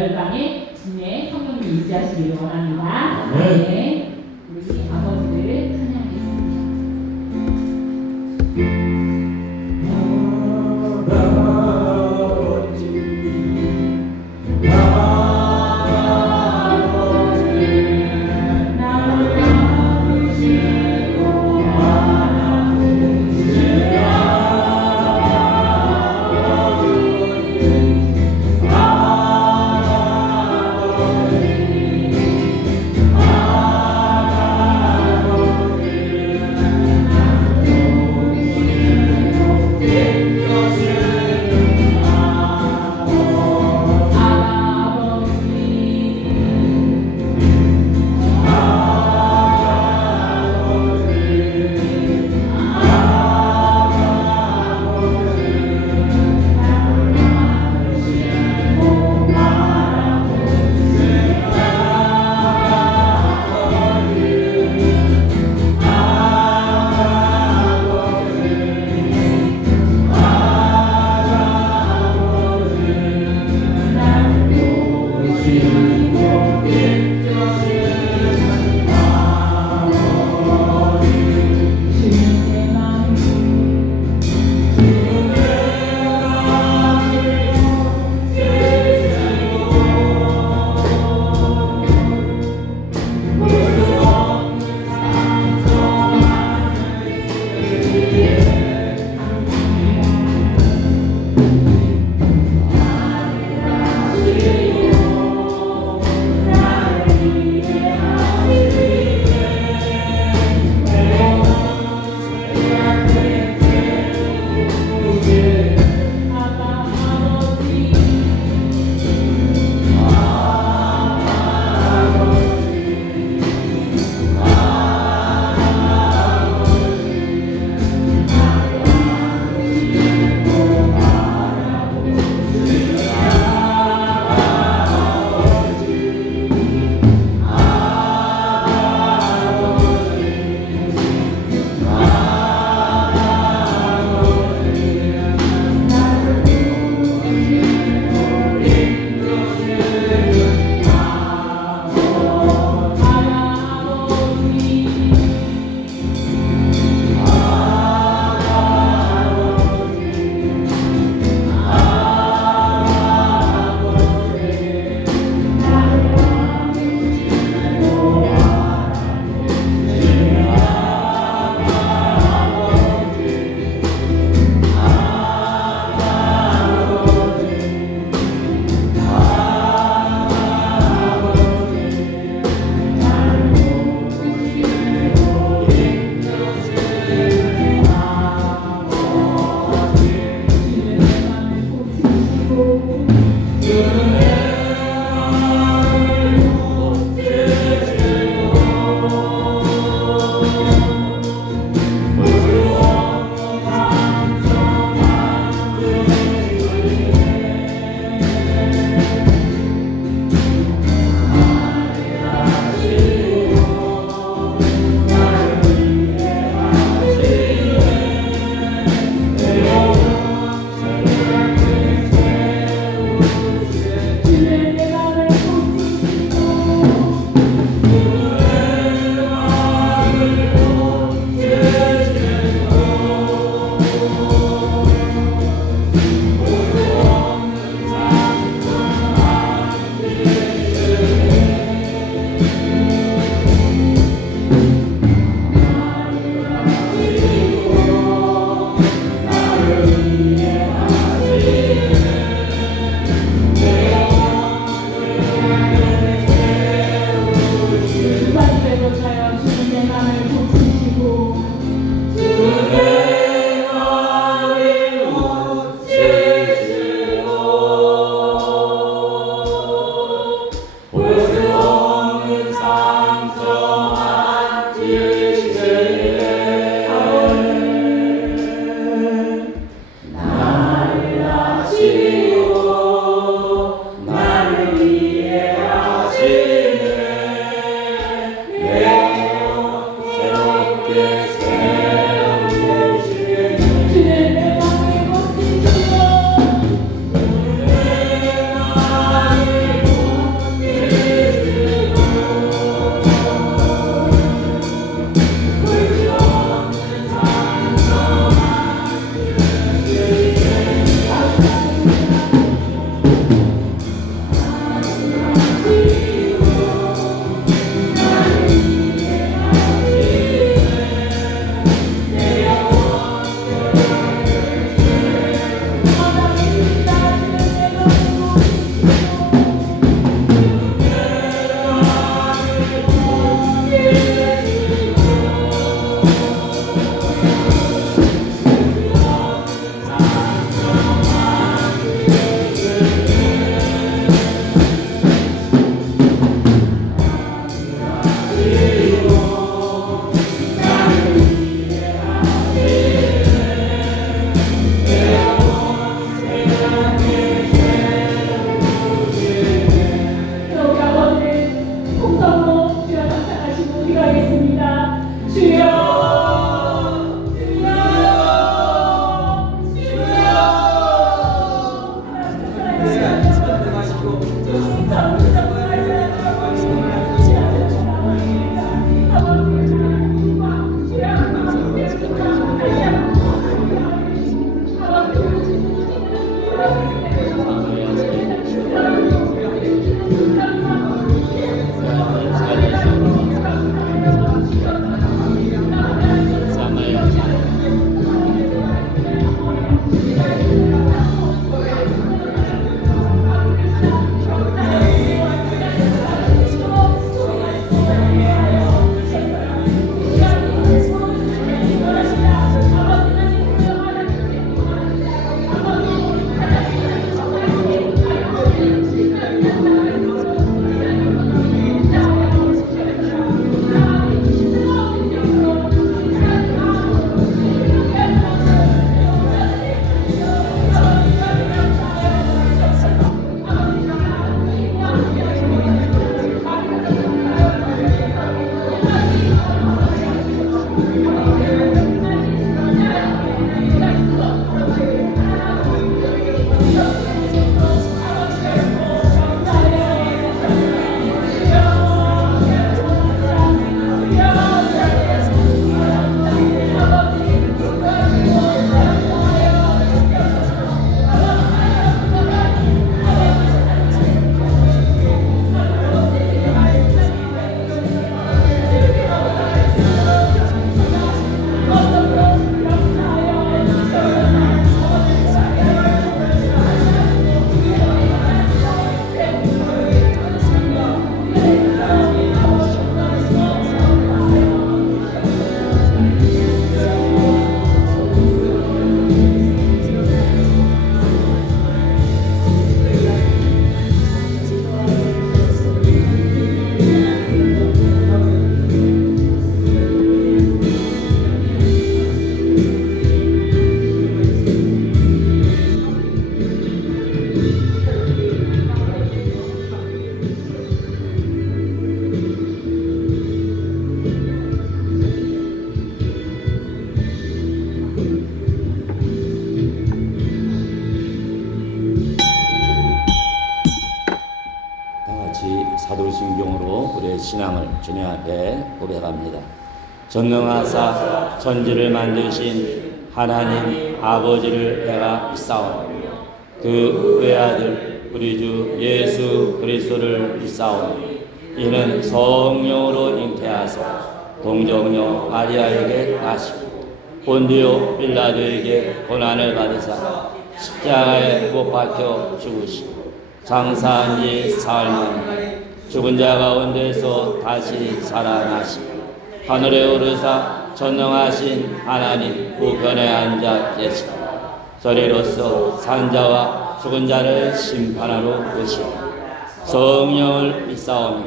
열방에 주님의 성령이 임재하시기를 원합니다. 네. 네. 우리 아버지를 찬양하겠습니다. 같이 사도신경으로 우리의 신앙을 주님 앞에 고백합니다. 전능하사 천지를 만드신 하나님 아버지를 내가 믿사오니 그 외아들 우리 주 예수 그리스도를 믿사오니 이는 성령으로 잉태하사 동정녀 마리아에게 나시고 본디오 빌라도에게 고난을 받으사 십자가에 못 박혀 죽으시고 장사한 지 사흘 만에 죽은 자 가운데서 다시 살아나시고 하늘에 오르사 전능하신 하나님 우편에 앉아 계시고 저리로서 산자와 죽은 자를 심판하러 오시고 성령을 믿사오며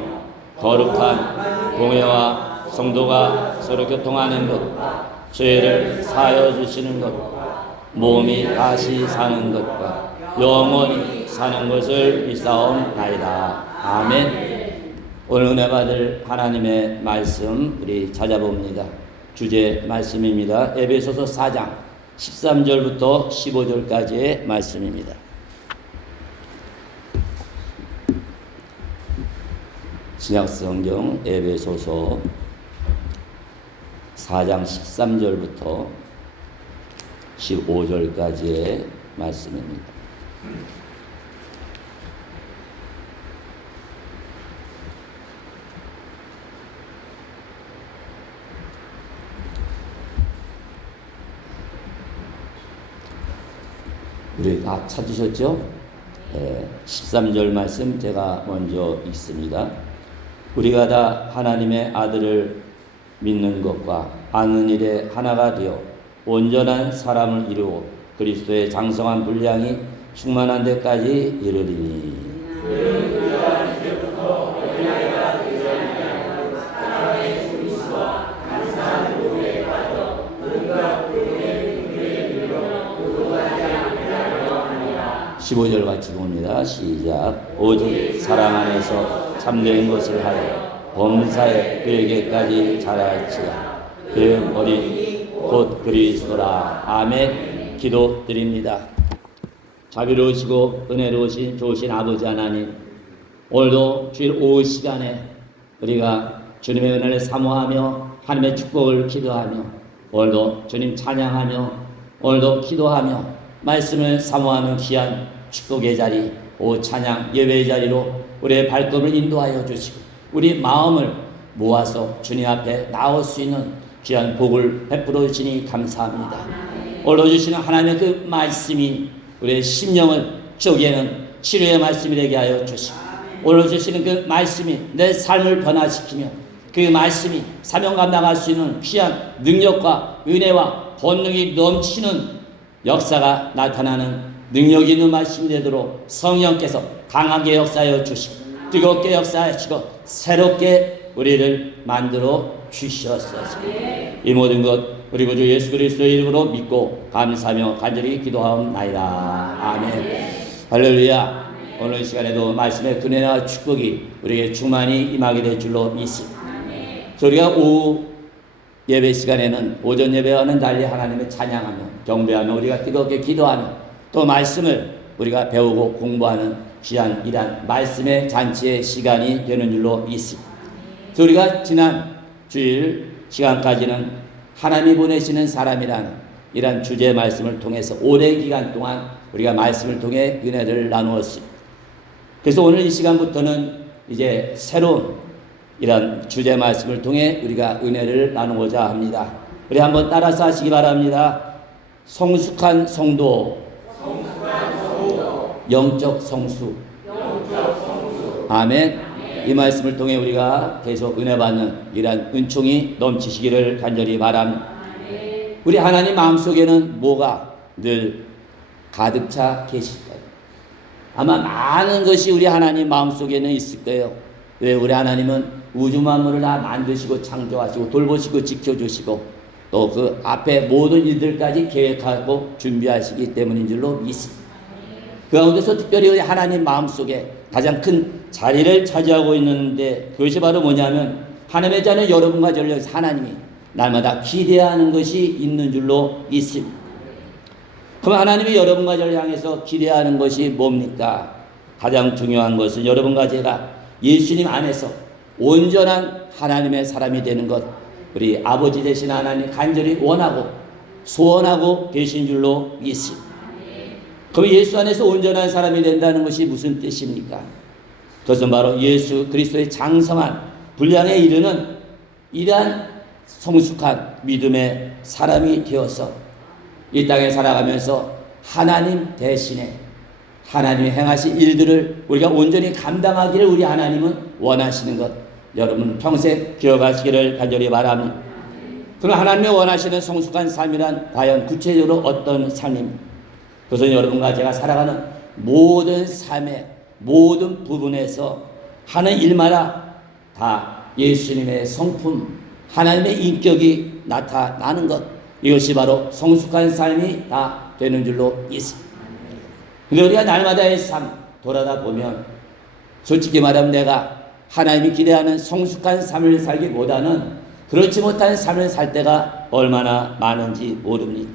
거룩한 공회와 성도가 서로 교통하는 것 죄를 사하여 주시는 것과 몸이 다시 사는 것과 영원히 사는 것을 믿사옵나이다. 아멘. 오늘 은혜 받을 하나님의 말씀 우리 찾아봅니다. 주제 말씀입니다. 에베소서 4장 13절부터 15절까지의 말씀입니다. 신약성경 에베소서 4장 13절부터 15절까지의 말씀입니다. 우리 다 찾으셨죠? 13절 말씀 제가 먼저 읽습니다. 우리가 다 하나님의 아들을 믿는 것과 아는 일에 하나가 되어 온전한 사람을 이루고 그리스도의 장성한 분량이 충만한 데까지 이르리니 15절 같이 봅니다. 시작. 오직 사랑 안에서 참된 것을 하여 범사에 그에게까지 자랄지라. 그 어린 곧 그리스도라. 아멘. 기도드립니다. 자비로우시고 은혜로우신 좋으신 아버지 하나님, 오늘도 주일 오후 시간에 우리가 주님의 은혜를 사모하며 하나님의 축복을 기도하며 오늘도 주님 찬양하며 오늘도 기도하며 말씀을 사모하는 귀한 축복의 자리, 오 찬양 예배의 자리로 우리의 발걸음을 인도하여 주시고 우리 마음을 모아서 주님 앞에 나올 수 있는 귀한 복을 베풀어 주시니 감사합니다. 올려주시는 하나님의 그 말씀이 우리의 심령을 쪼개는 치료의 말씀이 되게 하여 주시고 올려주시는 그 말씀이 내 삶을 변화시키며 그 말씀이 사명감 나갈 수 있는 귀한 능력과 은혜와 권능이 넘치는 역사가 나타나는 능력 있는 말씀이 되도록 성령께서 강하게 역사하여 주시고 뜨겁게 역사하시고 새롭게 우리를 만들어 주시옵소서. 이 모든 것 우리 구주 예수 그리스도의 이름으로 믿고 감사하며 간절히 기도하옵나이다. 아멘. 할렐루야. 오늘 이 시간에도 말씀의 은혜와 축복이 우리에게 충만히 임하게 될 줄로 믿습니다. 우리가 오후 예배 시간에는 오전 예배와는 달리 하나님을 찬양하며 경배하며 우리가 뜨겁게 기도하며 또 말씀을 우리가 배우고 공부하는 귀한 이란 말씀의 잔치의 시간이 되는 줄로 믿습니다. 우리가 지난 주일 시간까지는 하나님이 보내시는 사람이라는 이런 주제의 말씀을 통해서 오랜 기간 동안 우리가 말씀을 통해 은혜를 나누었습니다. 그래서 오늘 이 시간부터는 이제 새로운 이런 주제 말씀을 통해 우리가 은혜를 나누고자 합니다. 우리 한번 따라서 하시기 바랍니다. 성숙한 성도, 영적 성수. 아멘. 이 말씀을 통해 우리가 계속 은혜 받는 이러한 은총이 넘치시기를 간절히 바랍니다. 우리 하나님 마음속에는 뭐가 늘 가득 차 계실까요? 아마 많은 것이 우리 하나님 마음속에는 있을 거예요. 왜? 우리 하나님은 우주 만물을 다 만드시고 창조하시고 돌보시고 지켜주시고 또 그 앞에 모든 일들까지 계획하고 준비하시기 때문인 줄로 믿습니다. 그 가운데서 특별히 우리 하나님 마음속에 가장 큰 자리를 차지하고 있는데 그것이 바로 뭐냐면 하나님의 자녀 여러분과 저를 위해서 하나님이 날마다 기대하는 것이 있는 줄로 믿습니다. 그럼 하나님이 여러분과 저를 향해서 기대하는 것이 뭡니까? 가장 중요한 것은 여러분과 제가 예수님 안에서 온전한 하나님의 사람이 되는 것, 우리 아버지 되신 하나님 간절히 원하고 소원하고 계신 줄로 믿습니다. 그럼 예수 안에서 온전한 사람이 된다는 것이 무슨 뜻입니까? 그것은 바로 예수 그리스도의 장성한 분량에 이르는 이러한 성숙한 믿음의 사람이 되어서 이 땅에 살아가면서 하나님 대신에 하나님이 행하신 일들을 우리가 온전히 감당하기를 우리 하나님은 원하시는 것, 여러분 평생 기억하시기를 간절히 바랍니다. 그럼 하나님이 원하시는 성숙한 삶이란 과연 구체적으로 어떤 삶입니까? 그것은 여러분과 제가 살아가는 모든 삶의 모든 부분에서 하는 일마다 다 예수님의 성품, 하나님의 인격이 나타나는 것, 이것이 바로 성숙한 삶이 다 되는 줄로 있습니다. 근데 우리가 날마다의 삶 돌아다 보면 솔직히 말하면 내가 하나님이 기대하는 성숙한 삶을 살기보다는 그렇지 못한 삶을 살 때가 얼마나 많은지 모릅니다.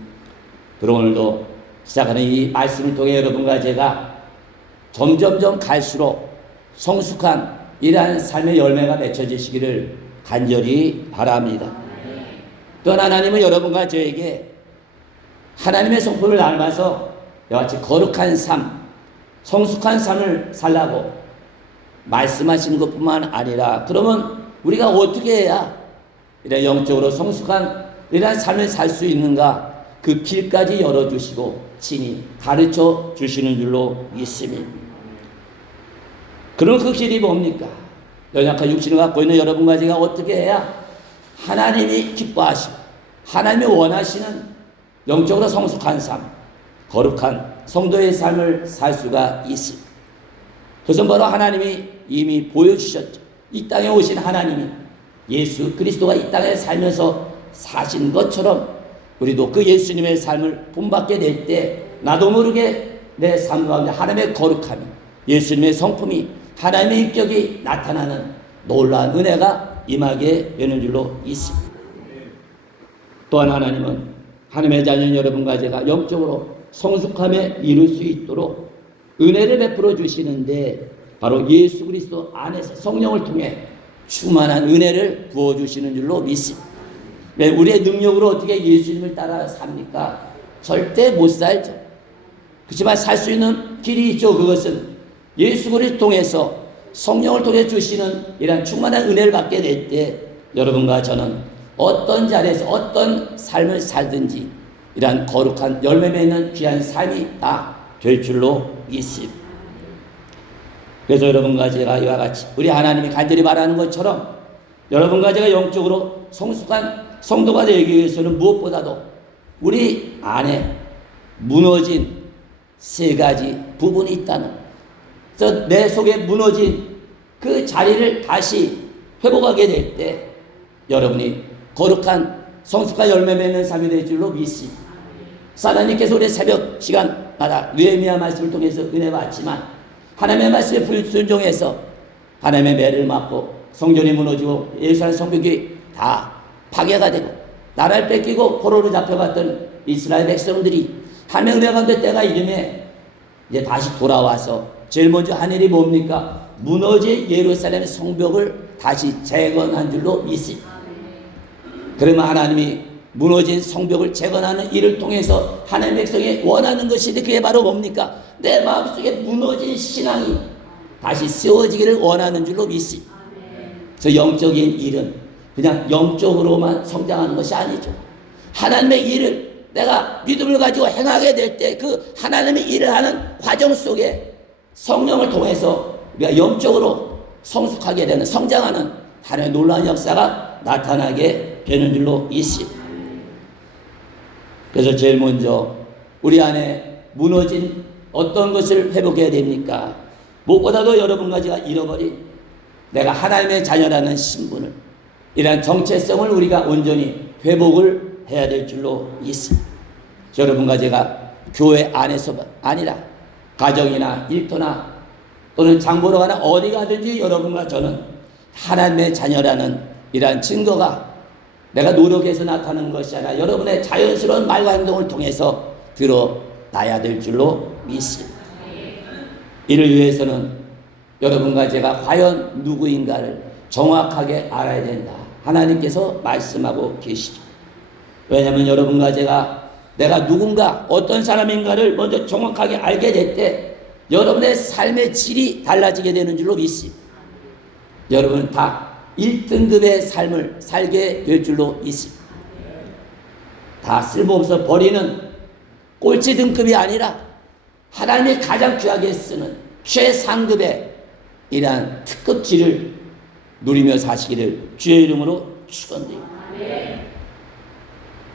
그럼 오늘도 시작하는 이 말씀을 통해 여러분과 제가 점점점 갈수록 성숙한 이러한 삶의 열매가 맺혀지시기를 간절히 바랍니다. 또한 하나님은 여러분과 저에게 하나님의 성품을 닮아서 이와 같이 거룩한 삶, 성숙한 삶을 살라고 말씀하시는 것뿐만 아니라 그러면 우리가 어떻게 해야 이런 영적으로 성숙한 이러한 삶을 살 수 있는가, 그 길까지 열어주시고 친히 가르쳐 주시는 줄로 믿습니다. 그럼 그 길이 뭡니까? 연약한 육신을 갖고 있는 여러분과 제가 어떻게 해야 하나님이 기뻐하시고 하나님이 원하시는 영적으로 성숙한 삶, 거룩한 성도의 삶을 살 수가 있습니다. 그것은 바로 하나님이 이미 보여주셨죠. 이 땅에 오신 하나님이 예수 그리스도가 이 땅에 살면서 사신 것처럼 우리도 그 예수님의 삶을 본받게 될 때 나도 모르게 내 삶 가운데 하나님의 거룩함이, 예수님의 성품이, 하나님의 인격이 나타나는 놀라운 은혜가 임하게 되는 줄로 있습니다. 또한 하나님은 하나님의 자녀 여러분과 제가 영적으로 성숙함에 이룰 수 있도록 은혜를 베풀어 주시는데 바로 예수 그리스도 안에서 성령을 통해 충만한 은혜를 부어주시는 줄로 믿습니다. 네, 우리의 능력으로 어떻게 예수님을 따라 삽니까? 절대 못 살죠. 그렇지만 살 수 있는 길이 있죠. 그것은 예수 그리스도를 통해서 성령을 통해 주시는 이런 충만한 은혜를 받게 될 때 여러분과 저는 어떤 자리에서 어떤 삶을 살든지 이러한 거룩한 열매 맺는 귀한 삶이 다 될 줄로 믿습니다. 그래서 여러분과 제가 이와 같이 우리 하나님이 간절히 말하는 것처럼 여러분과 제가 영적으로 성숙한 성도가 되기 위해서는 무엇보다도 우리 안에 무너진 세 가지 부분이 있다는, 그래서 내 속에 무너진 그 자리를 다시 회복하게 될 때 여러분이 거룩한 성숙한 열매 맺는 삶이 될 줄로 믿습니다. 하나님께서 우리 새벽 시간마다 느헤미야 말씀을 통해서 은혜 받지만 하나님의 말씀에 불순종해서 하나님의 매를 맞고 성전이 무너지고 예루살렘 성벽이 다 파괴가 되고 나라를 뺏기고 포로로 잡혀갔던 이스라엘 백성들이 하나님의 은혜 가운데 때가 이름에 이제 다시 돌아와서 제일 먼저 한 일이 뭡니까? 무너진 예루살렘 성벽을 다시 재건한 줄로 믿습니다. 그러면 하나님이 무너진 성벽을 재건하는 일을 통해서 하나님의 백성이 원하는 것인데 그게 바로 뭡니까? 내 마음속에 무너진 신앙이 다시 세워지기를 원하는 줄로 믿습니다. 그래서 영적인 일은 그냥 영적으로만 성장하는 것이 아니죠. 하나님의 일을 내가 믿음을 가지고 행하게 될 때 그 하나님의 일을 하는 과정 속에 성령을 통해서 우리가 영적으로 성숙하게 되는, 성장하는 하나님의 놀라운 역사가 나타나게 되는 줄로 있습니다. 그래서 제일 먼저 우리 안에 무너진 어떤 것을 회복해야 됩니까? 무엇보다도 여러분과 제가 잃어버린 내가 하나님의 자녀라는 신분을, 이러한 정체성을 우리가 온전히 회복을 해야 될 줄로 있습니다. 여러분과 제가 교회 안에서가 아니라 가정이나 일터나 또는 장보러 가나 어디 가든지 여러분과 저는 하나님의 자녀라는 이러한 증거가 내가 노력해서 나타나는 것이 아니라 여러분의 자연스러운 말과 행동을 통해서 드러나야 될 줄로 믿습니다. 이를 위해서는 여러분과 제가 과연 누구인가를 정확하게 알아야 된다. 하나님께서 말씀하고 계시죠. 왜냐하면 여러분과 제가 내가 누군가 어떤 사람인가를 먼저 정확하게 알게 될 때 여러분의 삶의 질이 달라지게 되는 줄로 믿습니다. 여러분은 다 1등급의 삶을 살게 될 줄로 믿습니다. 다 쓸모없어 버리는 꼴찌 등급이 아니라 하나님이 가장 귀하게 쓰는 최상급의 이러한 특급지를 누리며 사시기를 주의 이름으로 축원드립니다.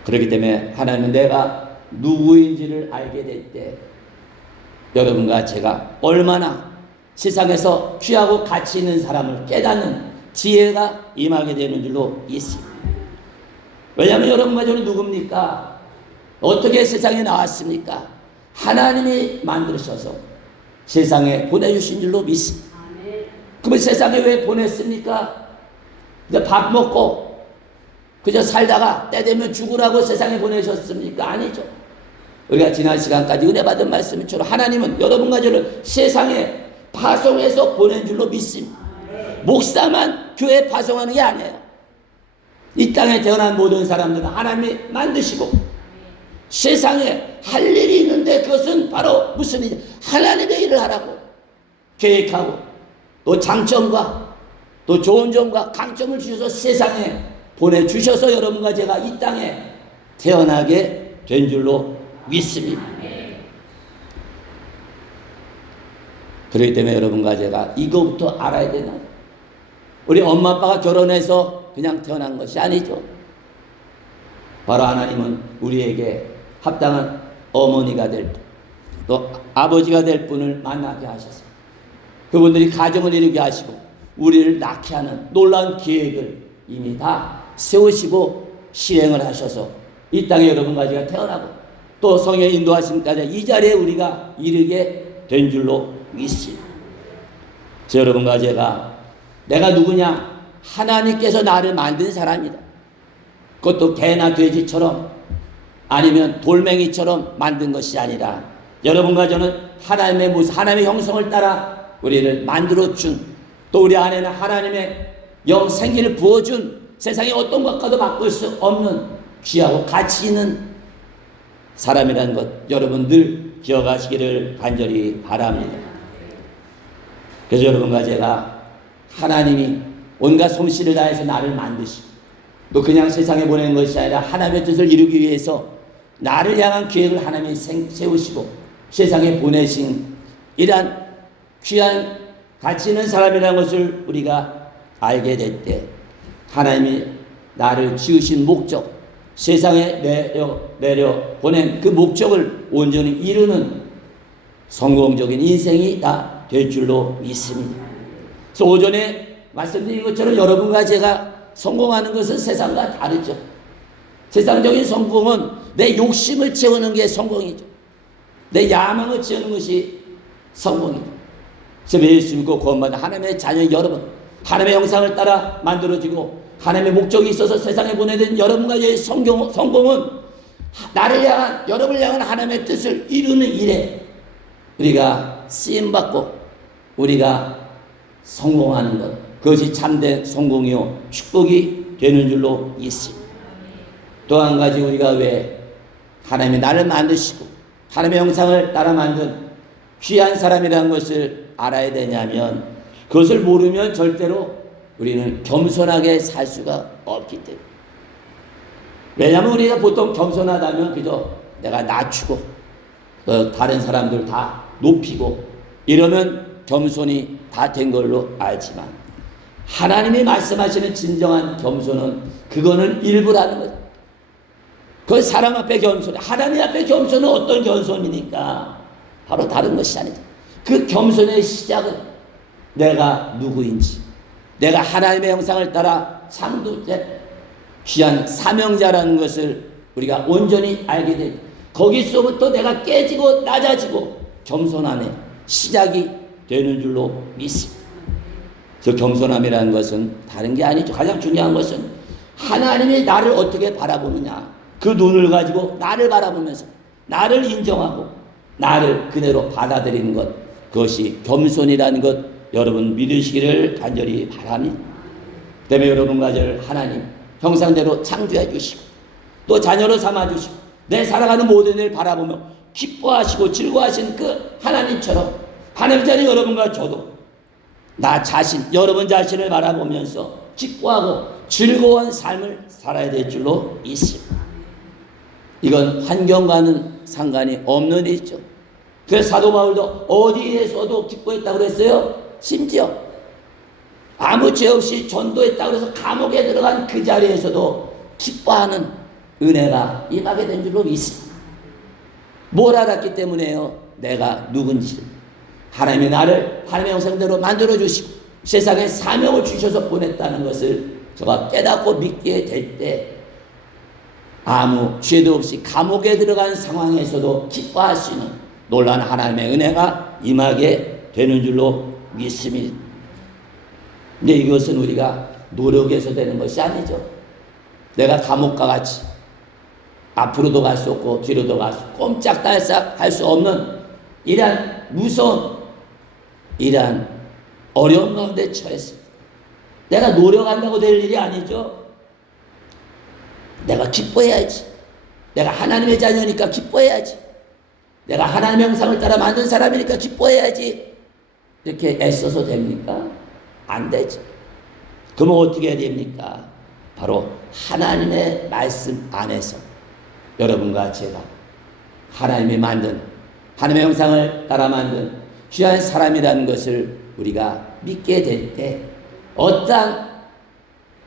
그렇기 때문에 하나님은 내가 누구인지를 알게 될 때 여러분과 제가 얼마나 세상에서 귀하고 가치 있는 사람을 깨닫는 지혜가 임하게 되는 줄로 있습니다. 왜냐하면 여러분과 저는 누굽니까? 어떻게 세상에 나왔습니까? 하나님이 만드셔서 세상에 보내주신 줄로 믿습니다. 그러면 세상에 왜 보냈습니까? 그냥 밥 먹고 그저 살다가 때 되면 죽으라고 세상에 보내셨습니까? 아니죠. 우리가 지난 시간까지 은혜 받은 말씀처럼 하나님은 여러분과 저를 세상에 파송해서 보낸 줄로 믿습니다. 목사만 교회에 파송하는 게 아니에요. 이 땅에 태어난 모든 사람들은 하나님이 만드시고 세상에 할 일이 있는데 그것은 바로 무슨 일? 하나님의 일을 하라고 계획하고 또 장점과 또 좋은 점과 강점을 주셔서 세상에 보내주셔서 여러분과 제가 이 땅에 태어나게 된 줄로 믿습니다. 그렇기 때문에 여러분과 제가 이거부터 알아야 되나? 우리 엄마 아빠가 결혼해서 그냥 태어난 것이 아니죠. 바로 하나님은 우리에게 합당한 어머니가 될 분, 또 아버지가 될 분을 만나게 하셔서 그분들이 가정을 이루게 하시고 우리를 낳게 하는 놀라운 계획을 이미 다 세우시고 실행을 하셔서 이 땅에 여러분과 제가 태어나고 또 성령의 인도하심까지 이 자리에 우리가 이르게 된 줄로 믿습니다. 여러분과 제가 내가 누구냐? 하나님께서 나를 만든 사람이다. 그것도 개나 돼지처럼 아니면 돌멩이처럼 만든 것이 아니라 여러분과 저는 하나님의 모습, 하나님의 형성을 따라 우리를 만들어준 또 우리 안에는 하나님의 영 생기를 부어준 세상에 어떤 것과도 바꿀 수 없는 귀하고 가치 있는 사람이라는 것 여러분 늘 기억하시기를 간절히 바랍니다. 그래서 여러분과 제가 하나님이 온갖 솜씨를 다해서 나를 만드시고 또 그냥 세상에 보내는 것이 아니라 하나님의 뜻을 이루기 위해서 나를 향한 계획을 하나님이 세우시고 세상에 보내신 이러한 귀한 가치 있는 사람이라는 것을 우리가 알게 될 때 하나님이 나를 지으신 목적 세상에 내려 보낸 그 목적을 온전히 이루는 성공적인 인생이 다 될 줄로 믿습니다. 그래서 오전에 말씀드린 것처럼 여러분과 제가 성공하는 것은 세상과 다르죠. 세상적인 성공은 내 욕심을 채우는 게 성공이죠. 내 야망을 채우는 것이 성공이죠. 그래서 예수 믿고 구원받은 하나님의 자녀 여러분, 하나님의 형상을 따라 만들어지고 하나님의 목적이 있어서 세상에 보내된 여러분과 저의 성공은 나를 향한 여러분을 향한 하나님의 뜻을 이루는 일에 우리가 쓰임받고 우리가 성공하는 것, 그것이 참된 성공이요 축복이 되는 줄로 있습니다. 또 한 가지 우리가 왜 하나님이 나를 만드시고 하나님의 형상을 따라 만든 귀한 사람이라는 것을 알아야 되냐면 그것을 모르면 절대로 우리는 겸손하게 살 수가 없기 때문에. 왜냐하면 우리가 보통 겸손하다면 그저 내가 낮추고 또 다른 사람들 다 높이고 이러면 겸손이 다 된 걸로 알지만 하나님이 말씀하시는 진정한 겸손은 그거는 일부라는 거죠. 그 사람 앞에 겸손, 하나님 앞에 겸손은 어떤 겸손이니까 바로 다른 것이 아니죠. 그 겸손의 시작은 내가 누구인지, 내가 하나님의 형상을 따라 창조된 귀한 사명자라는 것을 우리가 온전히 알게 됩니다. 거기서부터 내가 깨지고 낮아지고 겸손함의 시작이 되는 줄로 믿습니다. 저 겸손함이라는 것은 다른 게 아니죠. 가장 중요한 것은 하나님이 나를 어떻게 바라보느냐, 그 눈을 가지고 나를 바라보면서 나를 인정하고 나를 그대로 받아들이는 것, 그것이 겸손이라는 것 여러분 믿으시기를 간절히 바랍니다. 때문에 여러분과 저를 하나님 형상대로 창조해 주시고 또 자녀로 삼아 주시고 내 살아가는 모든 일을 바라보며 기뻐하시고 즐거워하시는 그 하나님처럼 하나님 자녀 여러분과 저도 나 자신 여러분 자신을 바라보면서 기뻐하고 즐거운 삶을 살아야 될 줄로 믿습니다. 이건 환경과는 상관이 없는 일이죠. 그래서 사도 바울도 어디에서도 기뻐했다고 그랬어요. 심지어 아무 죄 없이 전도했다고 해서 감옥에 들어간 그 자리에서도 기뻐하는 은혜가 임하게 된 줄로 믿습니다. 뭘 알았기 때문에요? 내가 누군지 하나님이 나를 하나님의 형상대로 만들어주시고 세상에 사명을 주셔서 보냈다는 것을 제가 깨닫고 믿게 될 때 아무 죄도 없이 감옥에 들어간 상황에서도 기뻐할 수 있는 놀라운 하나님의 은혜가 임하게 되는 줄로 믿습니다. 근데 이것은 우리가 노력해서 되는 것이 아니죠. 내가 감옥과 같이 앞으로도 갈 수 없고 뒤로도 갈 수 없고 꼼짝달싹 할 수 없는 이러한 무서운 이러한 어려운 가운데 처했습니다. 내가 노력한다고 될 일이 아니죠. 내가 기뻐해야지. 내가 하나님의 자녀니까 기뻐해야지. 내가 하나님의 형상을 따라 만든 사람이니까 기뻐해야지. 이렇게 애써서 됩니까? 안 되죠. 그러면 어떻게 해야 됩니까? 바로 하나님의 말씀 안에서 여러분과 제가 하나님이 만든 하나님의 형상을 따라 만든 귀한 사람이라는 것을 우리가 믿게 될 때 어떠한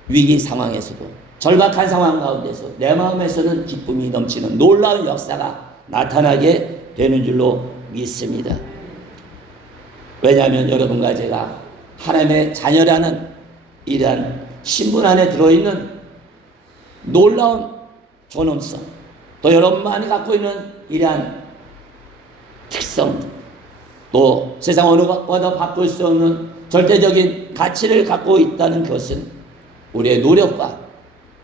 위기 상황에서도 절박한 상황 가운데서 내 마음에서는 기쁨이 넘치는 놀라운 역사가 나타나게 되는 줄로 믿습니다. 왜냐하면 여러분과 제가 하나님의 자녀라는 이러한 신분 안에 들어있는 놀라운 존엄성, 또 여러분만이 갖고 있는 이러한 특성, 또 세상 어느 것과도 바꿀 수 없는 절대적인 가치를 갖고 있다는 것은 우리의 노력과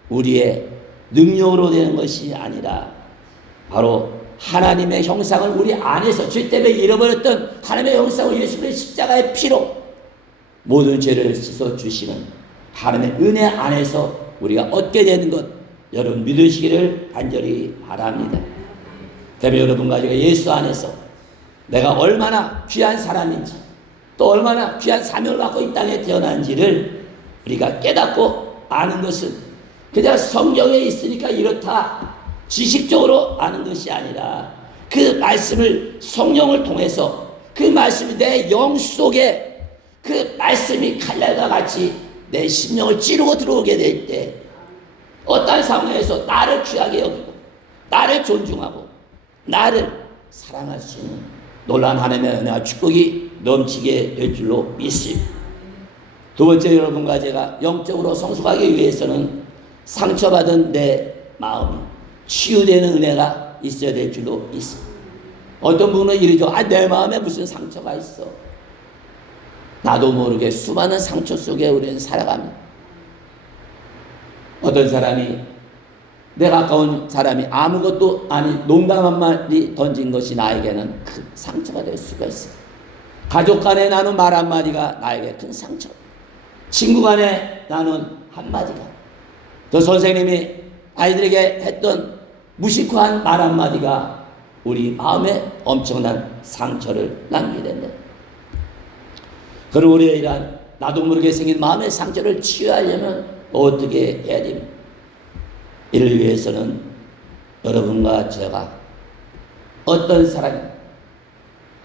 우리의 능력으로 되는 것이 아니라 바로 하나님의 형상을 우리 안에서 죄 때문에 잃어버렸던 하나님의 형상을 예수님의 십자가의 피로 모든 죄를 씻어주시는 하나님의 은혜 안에서 우리가 얻게 되는 것 여러분 믿으시기를 간절히 바랍니다. 때문에 여러분과 제가 예수 안에서 내가 얼마나 귀한 사람인지 또 얼마나 귀한 사명을 갖고 이 땅에 태어난지를 우리가 깨닫고 아는 것은 그냥 성경에 있으니까 이렇다 지식적으로 아는 것이 아니라 그 말씀을 성령을 통해서 그 말씀이 내 영 속에 그 말씀이 칼날과 같이 내 심령을 찌르고 들어오게 될 때 어떤 상황에서 나를 귀하게 여기고 나를 존중하고 나를 사랑할 수 있는 놀라운 하나님의 은혜와 축복이 넘치게 될 줄로 믿습니다. 두 번째 여러분과 제가 영적으로 성숙하기 위해서는 상처받은 내 마음이 치유되는 은혜가 있어야 될 줄로 믿습니다. 어떤 분은 이러죠. 내 마음에 무슨 상처가 있어. 나도 모르게 수많은 상처 속에 우리는 살아갑니다. 어떤 사람이 내 가까운 사람이 아무것도 아닌 농담 한마디 던진 것이 나에게는 큰 상처가 될 수가 있어요. 가족 간에 나눈 말 한마디가 나에게 큰 상처, 친구 간에 나눈 한마디가, 또 선생님이 아이들에게 했던 무식한 말 한마디가 우리 마음에 엄청난 상처를 남기게 된다. 그럼 우리의 이러한 나도 모르게 생긴 마음의 상처를 치유하려면 어떻게 해야 됩니까? 이를 위해서는 여러분과 제가 어떤 사람이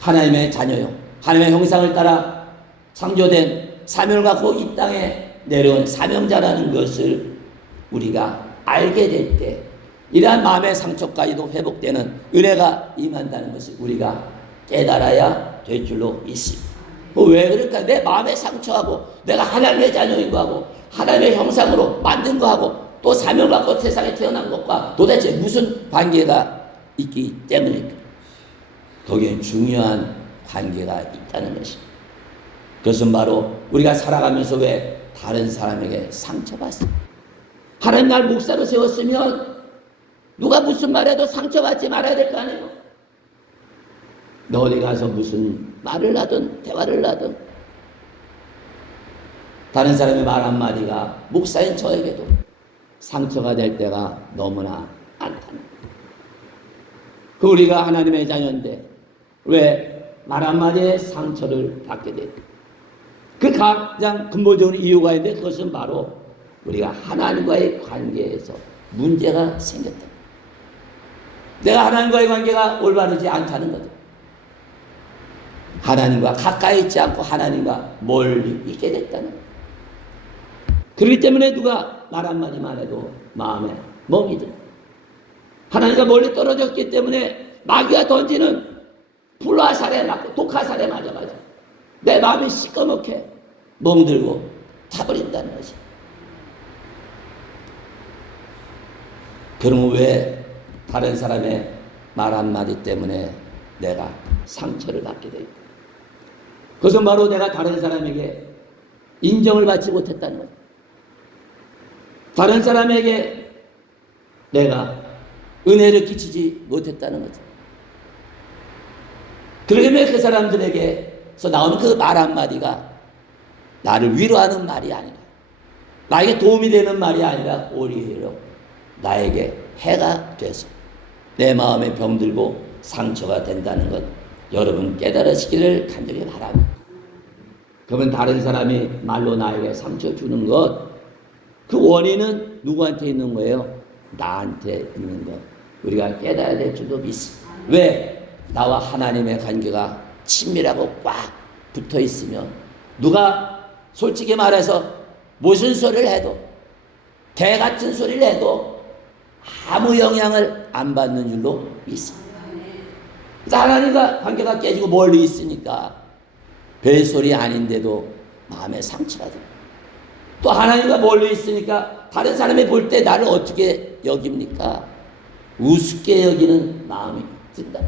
하나님의 자녀요, 하나님의 형상을 따라 창조된 사명을 갖고 이 땅에 내려온 사명자라는 것을 우리가 알게 될 때 이러한 마음의 상처까지도 회복되는 은혜가 임한다는 것을 우리가 깨달아야 될 줄로 믿습니다. 왜 그럴까? 내 마음의 상처하고 내가 하나님의 자녀인 거하고 하나님의 형상으로 만든 거하고 또 사명을 갖고 세상에 태어난 것과 도대체 무슨 관계가 있기 때문일까? 거기에 중요한 관계가 있다는 것입니다. 그것은 바로 우리가 살아가면서 왜 다른 사람에게 상처받습니까? 하나님 날 목사로 세웠으면 누가 무슨 말해도 상처받지 말아야 될 거 아니에요? 너 어디 가서 무슨 말을 하든 대화를 하든 다른 사람의 말 한마디가 목사인 저에게도 상처가 될 때가 너무나 많다는 거예요. 그 우리가 하나님의 자녀인데 왜 말 한마디에 상처를 받게 될까? 그 가장 근본적인 이유가 있는데 그것은 바로 우리가 하나님과의 관계에서 문제가 생겼다. 내가 하나님과의 관계가 올바르지 않다는 거다. 하나님과 가까이 있지 않고 하나님과 멀리 있게 됐다는 거다. 그렇기 때문에 누가 말 한마디만 해도 마음에 멍이 들어. 하나님과 멀리 떨어졌기 때문에 마귀가 던지는 불화살에 맞고 독화살에 맞아가지고 내 마음이 시꺼멓게 멍들고 타버린다는 것이. 그러면 왜 다른 사람의 말 한마디 때문에 내가 상처를 받게 될까? 그것은 바로 내가 다른 사람에게 인정을 받지 못했다는 거예요. 다른 사람에게 내가 은혜를 끼치지 못했다는 거죠. 그러기 때문에 그 사람들에게서 나오는 그 말 한마디가 나를 위로하는 말이 아니라 나에게 도움이 되는 말이 아니라 오히려 나에게 해가 돼서 내 마음에 병들고 상처가 된다는 것 여러분 깨달으시기를 간절히 바랍니다. 그러면 다른 사람이 말로 나에게 상처 주는 것 그 원인은 누구한테 있는 거예요? 나한테 있는 것. 우리가 깨달아야 될 줄도 믿습니다. 왜? 나와 하나님의 관계가 친밀하고 꽉 붙어 있으면 누가 솔직히 말해서 무슨 소리를 해도 개 같은 소리를 해도 아무 영향을 안 받는 줄로 믿습니다. 그래서 하나님과 관계가 깨지고 멀리 있으니까 별소리 아닌데도 마음에 상처가 돼요. 또 하나님과 멀리 있으니까 다른 사람이 볼 때 나를 어떻게 여깁니까? 우습게 여기는 마음이 든다.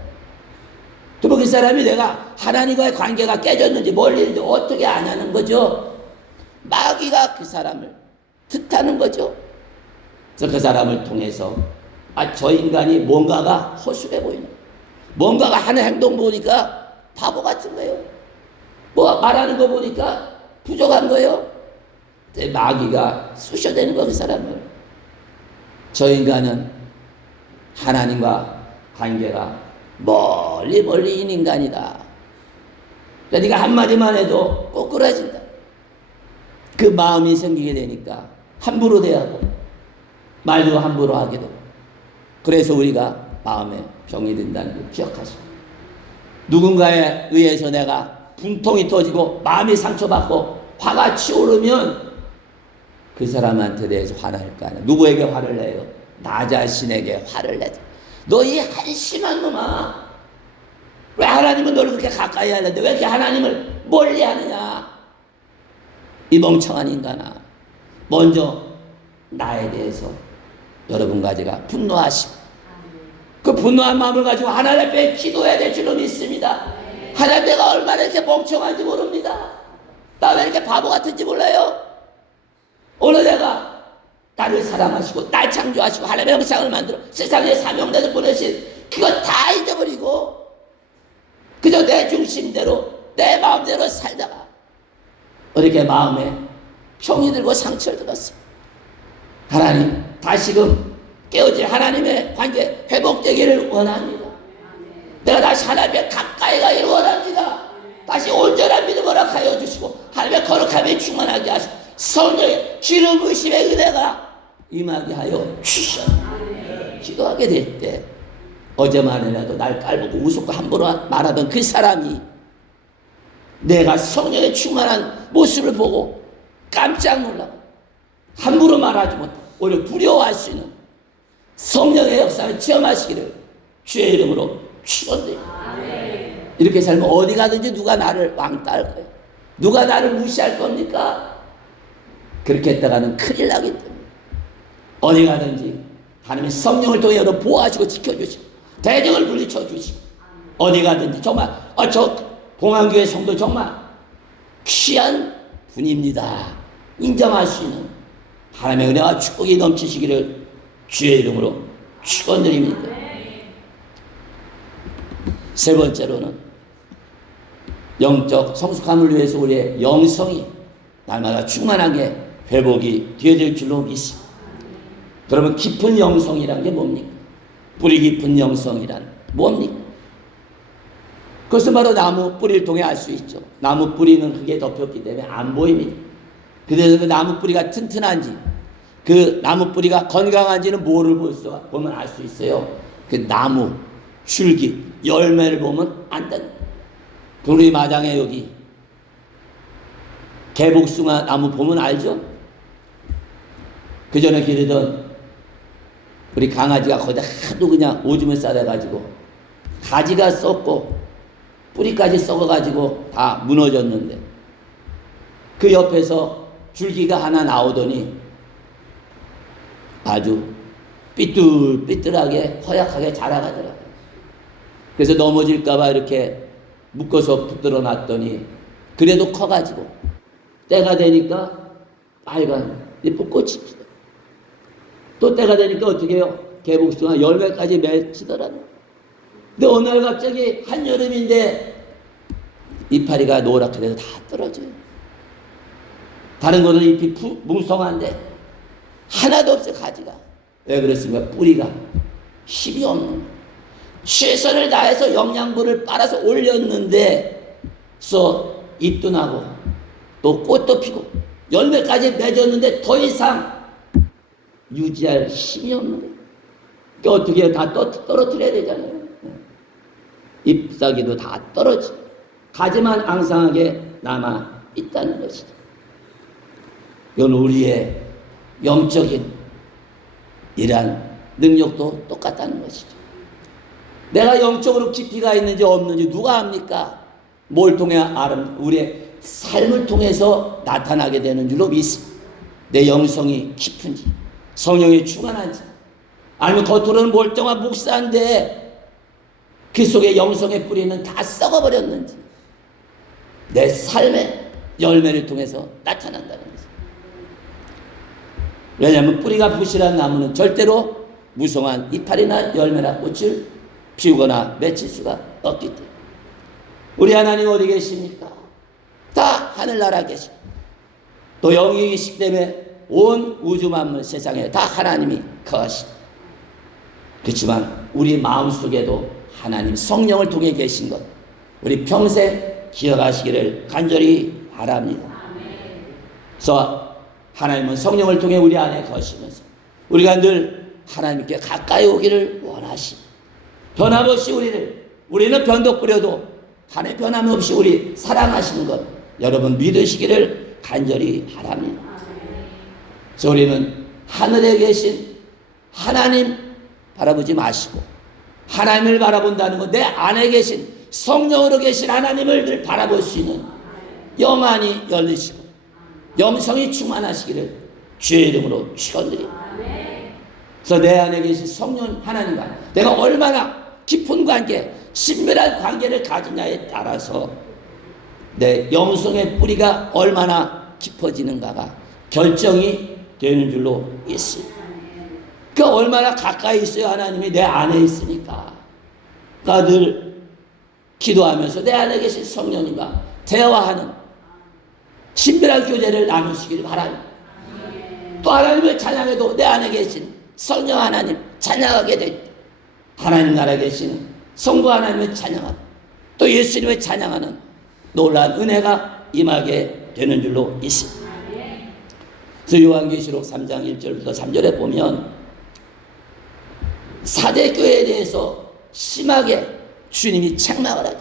또 그 사람이 내가 하나님과의 관계가 깨졌는지 멀리 있는지 어떻게 아냐는 거죠. 마귀가 그 사람을 뜻하는 거죠. 그래서 그 사람을 통해서 저 인간이 뭔가가 허술해 보이는, 뭔가가 하는 행동 보니까 바보 같은 거예요. 뭐 말하는 거 보니까 부족한 거예요. 마귀가 쑤셔대는 거 그 사람을. 저 인간은 하나님과 관계가 멀리 있는 인간이다. 그러니까 네가 한마디만 해도 꼬꾸라진다. 그 마음이 생기게 되니까 함부로 대하고 말도 함부로 하게 되고 그래서 우리가 마음에 병이 든다는 걸 기억하시고 누군가에 의해서 내가 분통이 터지고 마음이 상처받고 화가 치오르면 그 사람한테 대해서 화낼 거 아니야. 누구에게 화를 내요? 나 자신에게 화를 내죠. 너 이 한심한 놈아. 왜 하나님은 너를 그렇게 가까이 하는데 왜 이렇게 하나님을 멀리 하느냐. 이 멍청한 인간아. 먼저 나에 대해서 여러분과 제가 분노하시고 그 분노한 마음을 가지고 하나님 앞에 기도해야 될 줄로 믿습니다. 하나님 내가 얼마나 이렇게 멍청한지 모릅니다. 나 왜 이렇게 바보 같은지 몰라요. 오늘 내가 나를 사랑하시고 날 창조하시고 하나님의 형상을 만들어 세상에 사명대로 보내신 그거 다 잊어버리고 그저 내 중심대로 내 마음대로 살다가 이렇게 마음에 병이 들고 상처를 들었어요. 하나님 다시금 깨어질 하나님의 관계 회복되기를 원합니다. 내가 다시 하나님의 가까이 가기를 원합니다. 다시 온전한 믿음 허락하여 주시고 하나님의 거룩함에 충만하게 하시고 성령의 기름 부으심의 은혜가 임하게 하여 주시옵소서. 기도하게 될 때 어제만이라도 날 깔보고 우습고 함부로 말하던 그 사람이 내가 성령의 충만한 모습을 보고 깜짝 놀라고 함부로 말하지 못하고 오히려 두려워할 수 있는 성령의 역사를 체험하시기를 주의 이름으로 축원드립니다. 이렇게 살면 어디 가든지 누가 나를 왕따 할 거예요. 누가 나를 무시할 겁니까? 그렇게 했다가는 큰일 나기 때문에 어디 가든지 하나님의 성령을 통해 여러분 보호하시고 지켜주시고 대적을 물리쳐 주시고 어디 가든지 정말 저 봉안교회 성도 정말 귀한 분입니다. 인정할 수 있는 하나님의 은혜와 축복이 넘치시기를 주의 이름으로 축원드립니다. 세 번째로는 영적 성숙함을 위해서 우리의 영성이 날마다 충만하게 회복이 되어질 줄로 믿습니다. 그러면 깊은 영성이란 게 뭡니까? 뿌리 깊은 영성이란 뭡니까? 그것은 바로 나무 뿌리를 통해 알 수 있죠. 나무 뿌리는 흙에 덮였기 때문에 안 보입니다. 그래서 그 나무 뿌리가 튼튼한지, 그 나무 뿌리가 건강한지는 뭐를 보면 알 수 있어요? 그 나무, 줄기, 열매를 보면 안다. 우리 마당에 여기 개복숭아 나무 보면 알죠? 그 전에 기르던 우리 강아지가 거기다 하도 그냥 오줌을 싸대가지고 가지가 썩고 뿌리까지 썩어가지고 다 무너졌는데 그 옆에서 줄기가 하나 나오더니 아주 삐뚤삐뚤하게 허약하게 자라가더라고요. 그래서 넘어질까봐 이렇게 묶어서 붙들어 놨더니 그래도 커가지고 때가 되니까 빨간 예쁜 꽃이 피고 또 때가 되니까 어떻게 해요? 개복숭아 열매까지 맺히더라고요. 근데 어느 날 갑자기 한여름인데 이파리가 노랗게 돼서 다 떨어져요. 다른 거는 잎이 뭉성한데 하나도 없어요. 가지가. 왜 그랬습니까? 뿌리가 힘이 없는 거예요. 최선을 다해서 영양분을 빨아서 올렸는데 써 잎도 나고 또 꽃도 피고 열매까지 맺었는데 더 이상 유지할 힘이 없는 거예요. 그러니까 어떻게 해요? 다 떨어뜨려야 되잖아요. 잎사귀도 다 떨어지고 가지만 앙상하게 남아 있다는 것이죠. 이건 우리의 영적인 이러한 능력도 똑같다는 것이죠. 내가 영적으로 깊이가 있는지 없는지 누가 압니까? 뭘 통해 우리의 삶을 통해서 나타나게 되는 줄로 믿습니다. 내 영성이 깊은지 성령이 충만한지 아니면 겉으로는 멀쩡한 목사인데 그 속에 영성의 뿌리는 다 썩어버렸는지 내 삶의 열매를 통해서 나타난다는 것입니다. 왜냐하면 뿌리가 부실한 나무는 절대로 무성한 이파리나 열매나 꽃을 피우거나 맺힐 수가 없기 때문에 우리 하나님 어디 계십니까? 다 하늘나라 계시고 또 영이 계시기 때문에 온 우주 만물 세상에 다 하나님이 거하시고 그렇지만 우리 마음속에도 하나님 성령을 통해 계신 것 우리 평생 기억하시기를 간절히 바랍니다. 그래서 하나님은 성령을 통해 우리 안에 거시면서 우리가 늘 하나님께 가까이 오기를 원하십니다. 변함없이 우리는 변덕 부려도 하나님 변함없이 우리 사랑하시는 것 여러분 믿으시기를 간절히 바랍니다. 그래서 우리는 하늘에 계신 하나님 바라보지 마시고 하나님을 바라본다는 것 내 안에 계신 성령으로 계신 하나님을 늘 바라볼 수 있는 영안이 열리시고 영성이 충만하시기를 주의 이름으로 축원드립니다. 그래서 내 안에 계신 성령 하나님과 내가 얼마나 깊은 관계 친밀한 관계를 가지냐에 따라서 내 영성의 뿌리가 얼마나 깊어지는가가 결정이 되는 줄로 있습니다. 그러니까 얼마나 가까이 있어야 하나님이 내 안에 있으니까 늘 기도하면서 내 안에 계신 성령님과 대화하는 친밀한 교제를 나누시길 바랍니다. 또 하나님을 찬양해도 내 안에 계신 성령 하나님 찬양하게 될 때 하나님 나라에 계시는 성부 하나님을 찬양하고 또 예수님을 찬양하는 놀라운 은혜가 임하게 되는 줄로 있습니다. 그래서 요한계시록 3장 1절부터 3절에 보면 사대교회에 대해서 심하게 주님이 책망을 하죠.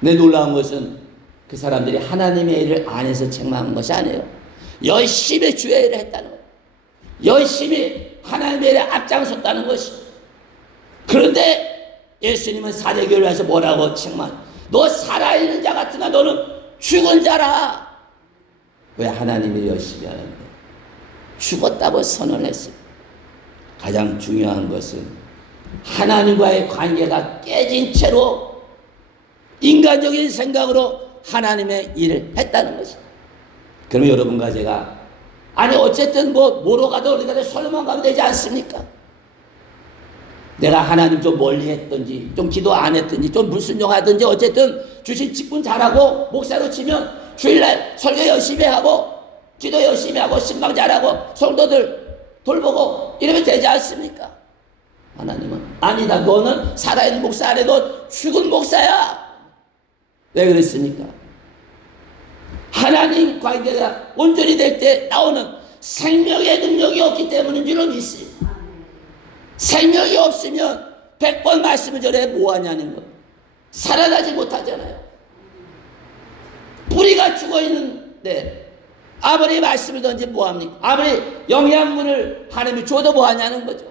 근데 놀라운 것은 그 사람들이 하나님의 일을 안 해서 책망한 것이 아니에요. 열심히 주의 일을 했다는 거예요. 열심히 하나님의 일에 앞장섰다는 것이. 그런데 예수님은 사대교회를 해서 뭐라고 책망? 너 살아있는 자 같으나 너는 죽은 자라. 왜 하나님이 열심히 하는데 죽었다고 선언했어요. 가장 중요한 것은 하나님과의 관계가 깨진 채로 인간적인 생각으로 하나님의 일을 했다는 것입니다. 그럼 여러분과 제가 아니 어쨌든 뭐로 가도 어디 가도 솔로몬 가면 되지 않습니까? 내가 하나님 좀 멀리 했든지 좀 기도 안 했든지 좀 불순종하든지 어쨌든 주신 직분 잘하고 목사로 치면 주일날 설교 열심히 하고 기도 열심히 하고 신방 잘하고 성도들 돌보고 이러면 되지 않습니까? 하나님은 아니다. 너는 살아있는 목사 아니고 죽은 목사야. 왜 그랬습니까? 하나님 관계가 온전히 될 때 나오는 생명의 능력이 없기 때문인 줄은 믿습니다. 생명이 없으면 100번 말씀을 전해 뭐하냐는 거예요. 살아나지 못하잖아요. 뿌리가 죽어있는데 아무리 말씀을 던지 뭐합니까? 아무리 영양분을 하나님이 줘도 뭐하냐는 거죠.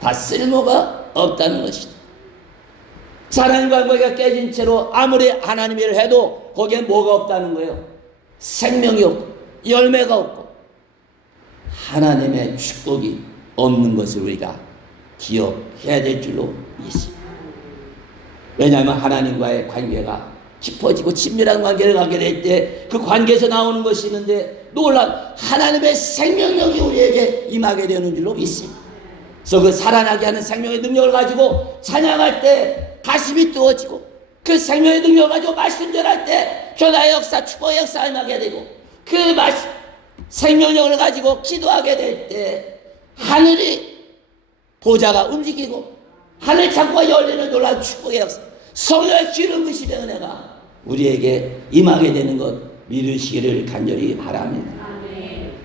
다 쓸모가 없다는 것이죠. 하나님 관계가 깨진 채로 아무리 하나님 일을 해도 거기에 뭐가 없다는 거예요. 생명이 없고 열매가 없고 하나님의 축복이 없는 것을 우리가 기억해야 될 줄로 믿습니다. 왜냐하면 하나님과의 관계가 깊어지고 친밀한 관계를 갖게 될 때 그 관계에서 나오는 것이 있는데 놀라운 하나님의 생명력이 우리에게 임하게 되는 줄로 믿습니다. 그래서 그 살아나게 하는 생명의 능력을 가지고 찬양할 때 가슴이 뜨거워지고 그 생명의 능력을 가지고 말씀 전할 때 변화의 역사, 축복의 역사가 임하게 되고 그 생명력을 가지고 기도하게 될 때 하늘이 보좌가 움직이고 하늘 창고가 열리는 놀라운 축복의 역사, 성령의 기름 부으심의 은혜가 우리에게 임하게 되는 것 믿으시기를 간절히 바랍니다.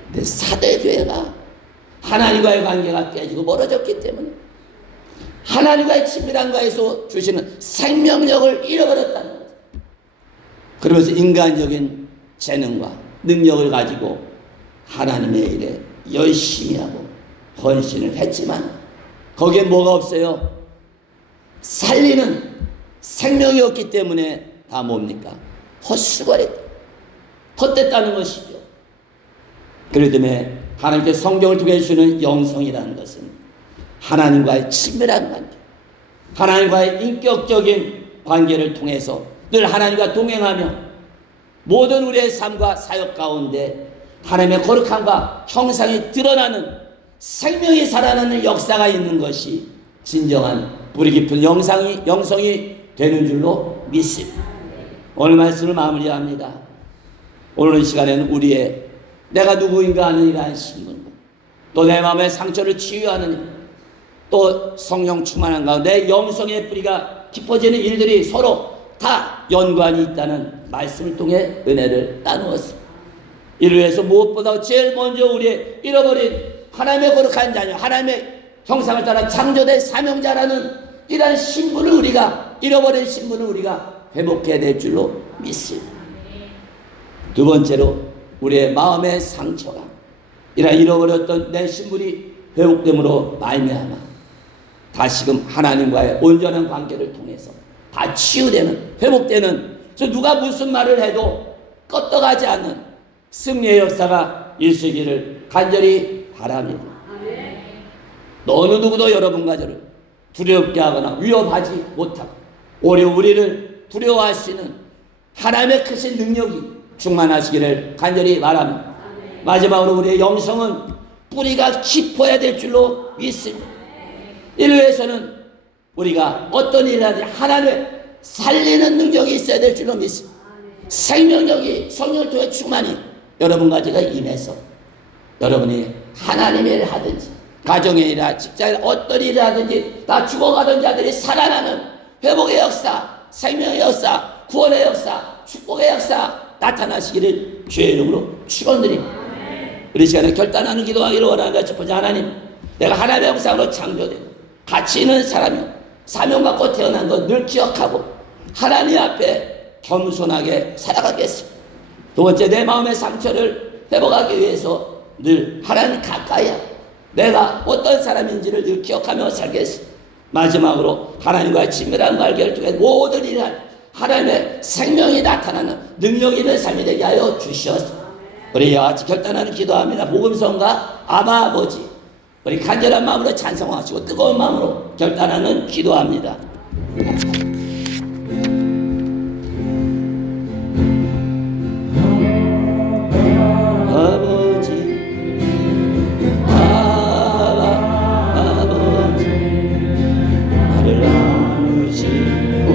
근데 사대교회가 하나님과의 관계가 깨지고 멀어졌기 때문에 하나님과의 친밀한 관계에서 주시는 생명력을 잃어버렸다는 거죠. 그러면서 인간적인 재능과 능력을 가지고 하나님의 일에 열심히 하고 헌신을 했지만 거기에 뭐가 없어요? 살리는 생명이 없기 때문에 다 뭡니까? 헛수고했다. 헛됐다는 것이죠. 그렇기 때문에 하나님께서 성경을 통해 주시는 영성이라는 것은 하나님과의 친밀한 관계, 하나님과의 인격적인 관계를 통해서 늘 하나님과 동행하며 모든 우리의 삶과 사역 가운데 하나님의 거룩함과 형상이 드러나는 생명이 살아나는 역사가 있는 것이 진정한 뿌리 깊은 영성이 되는 줄로 믿습니다. 오늘 말씀을 마무리합니다. 오늘 시간에는 우리의 내가 누구인가 하는 이러한 신분과 또 내 마음의 상처를 치유하는 또 성령 충만한 가운데 내 영성의 뿌리가 깊어지는 일들이 서로 다 연관이 있다는 말씀을 통해 은혜를 나누었습니다. 이를 위해서 무엇보다 제일 먼저 우리의 잃어버린 하나님의 거룩한 자녀, 하나님의 형상을 따라 창조된 사명자라는 이러한 신분을 우리가 잃어버린 신분을 우리가 회복해야 될 줄로 믿습니다. 두 번째로 우리의 마음의 상처가 이러한 잃어버렸던 내 신분이 회복됨으로 말미암아 다시금 하나님과의 온전한 관계를 통해서 다 치유되는 회복되는 누가 무슨 말을 해도 껐떡하지 않는 승리의 역사가 있으기를 간절히 바랍니다. 어느 누구도 여러분과 저를 두렵게 하거나 위협하지 못하고 오히려 우리를 두려워할 수 있는 하나님의 크신 능력이 충만하시기를 간절히 바랍니다. 마지막으로 우리의 영성은 뿌리가 깊어야 될 줄로 믿습니다. 이를 위해서는 우리가 어떤 일을 하든지 하나님의 살리는 능력이 있어야 될 줄로 믿습니다. 생명력이 성령을 통해 충만히 여러분과 제가 임해서 여러분이 하나님의 일을 하든지 가정의 일이나 직장이나 어떤 일을 하든지 다 죽어가던 자들이 살아나는 회복의 역사, 생명의 역사, 구원의 역사, 축복의 역사 나타나시기를 주의 이름으로 축원드립니다. 우리 시간에 결단하는 기도하기를 원하는 첫 번째, 하나님, 내가 하나님의 형상으로 창조되고 가치 있는 사람이요 사명 갖고 태어난 것 늘 기억하고 하나님 앞에 겸손하게 살아가겠습니다. 두 번째, 내 마음의 상처를 회복하기 위해서 늘 하나님 가까이 하고 내가 어떤 사람인지를 늘 기억하며 살겠습니다. 마지막으로 하나님과의 친밀한 관계를 통해 모든 일을 하나님의 생명이 나타나는 능력 있는 삶이 되게 하여 주시옵소서. 우리 이와 같이 결단하는 기도합니다. 복음성과 아바 아버지, 우리 간절한 마음으로 찬송하시고 뜨거운 마음으로 결단하는 기도합니다. 아버지, 나를 안으시고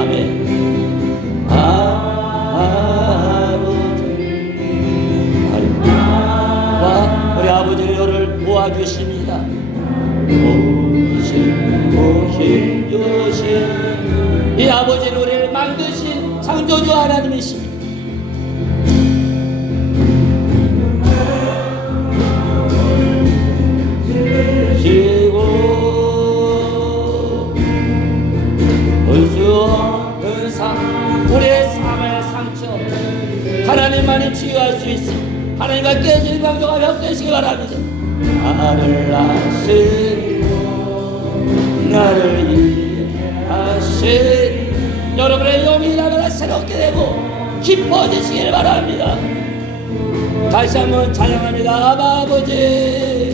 아멘. 아버지, 우리 아버지는 너를 도와주십니다. 오시고 힘주신 이 아버지는 우리를 만드신 창조주 하나님이십니다. 우리의 삶의 상처 하나님만이 치유할 수 있어. 하나님과 깨질 방도가 회복되시기 바랍니다. 나를 아시고 나를 이해하신 여러분의 영이 나마다 새롭게 되고 기뻐지시길 바랍니다. 다시 한번 찬양합니다. 아버지,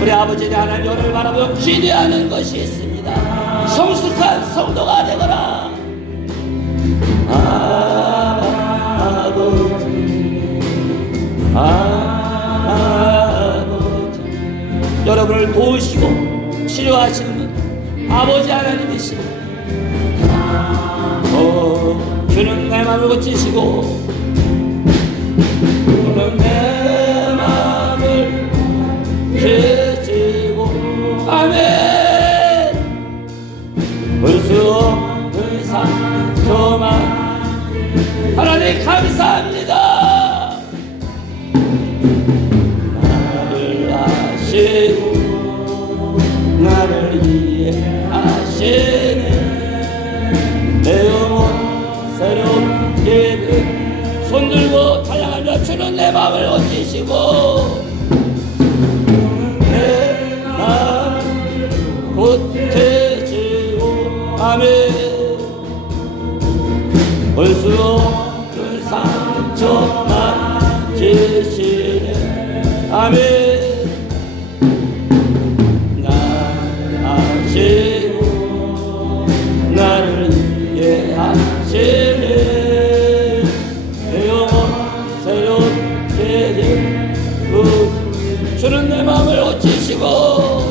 우리 아버지는 하나님 너를 바라보며 기대하는 것이 있습니다. 성숙한 성도가 되거라. 아버지, 여러분을 도우시고 치료하시는 분 아버지 하나님이십니다. 주는 내 마음을 고치시고 주는 내 마음을 아멘. 볼 수 없는 상처만 하나님 감사합니다. 나를 아시고 나를 이해하시는 내 영혼 새롭게 손들고 찬양하며 주는 내 마음을 고치시고 고쳐지고 아멘. 볼 수 없는 상처만 지시네 아멘. 나를 아시고 나를 이해하시네 내 영혼 새롭게 되고 주는 내 마음을 고치시고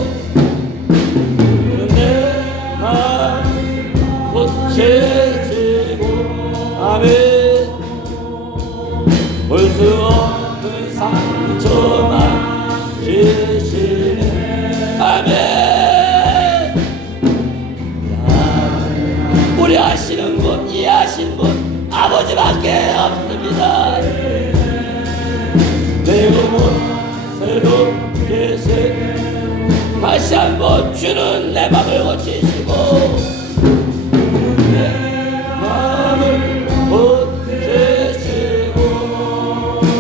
고쳐지고 아멘. 볼 수 없는 상처만 주시네 아멘. 우리 아시는 분 이해하시는 분 아버지밖에 없습니다. 내 영혼 새롭게 새 다시 한번 주는 내 맘을 고치시고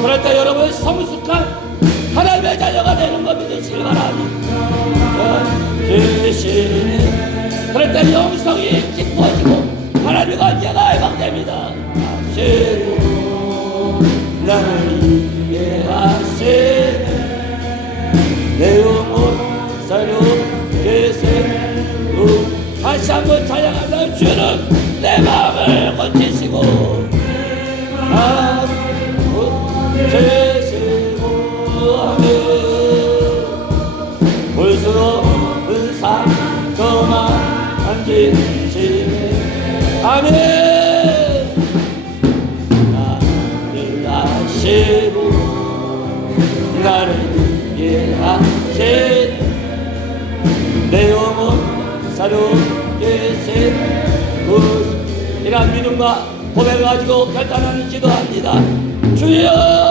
그럴 때 여러분 성숙한 하나님의 자녀가 되는 것 믿으시기 바랍니다. 그럴 때 영성이 기뻐지고 하나님의 관계가 회복됩니다. 나를 이해하시네 내 영혼 새롭게 새로 다시 한번 찬양하며 주는 내 마음을 고치시고 고치시고 아멘. 볼 수 없는 상처만 만지시네 아멘. 나를 아시고 나를 이해하시네 내 영혼 새롭게 새로 이런 믿음과 고백을 가지고 결단하는 기도합니다. 주여